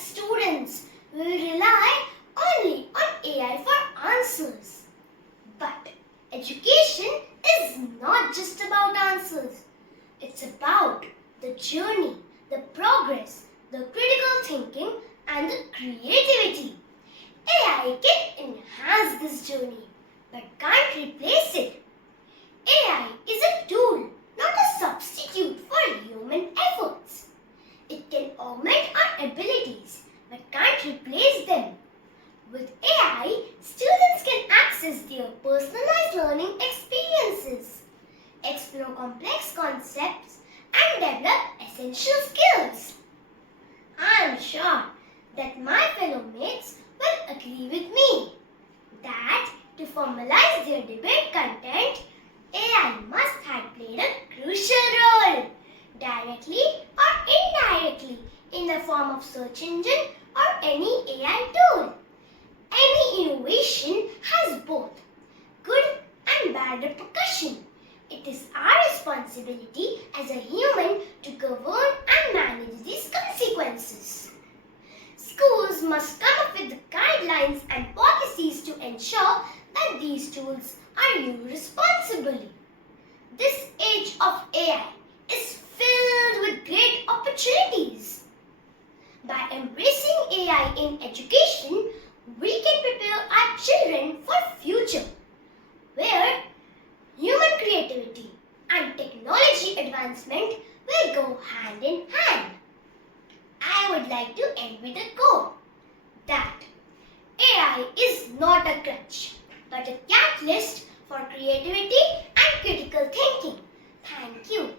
students will rely only on AI for answers. But education is not just about answers. It's about the journey, the progress, the critical thinking and the creativity. AI can enhance this journey but can't replace it. AI is a tool, not a substitute for human efforts. It can augment our abilities but can't replace them. With AI, students can access their personalized learning experiences, explore complex concepts, and develop essential skills. I am sure that my fellow mates will agree with me that to formalize their debate content, AI must have played a crucial role, directly or indirectly, in the form of search engine or any AI tool. Any innovation has both good and bad repercussion. It is our responsibility as a human to govern and manage these consequences. Schools must come up with guidelines and policies to ensure that these tools are used responsibly. This age of AI is filled with great opportunities. By embracing AI in education, we can prepare our children for future where human creativity and technology advancement will go hand in hand. I would like to end with a quote that AI is not a crutch but a catalyst for creativity and critical thinking. Thank you.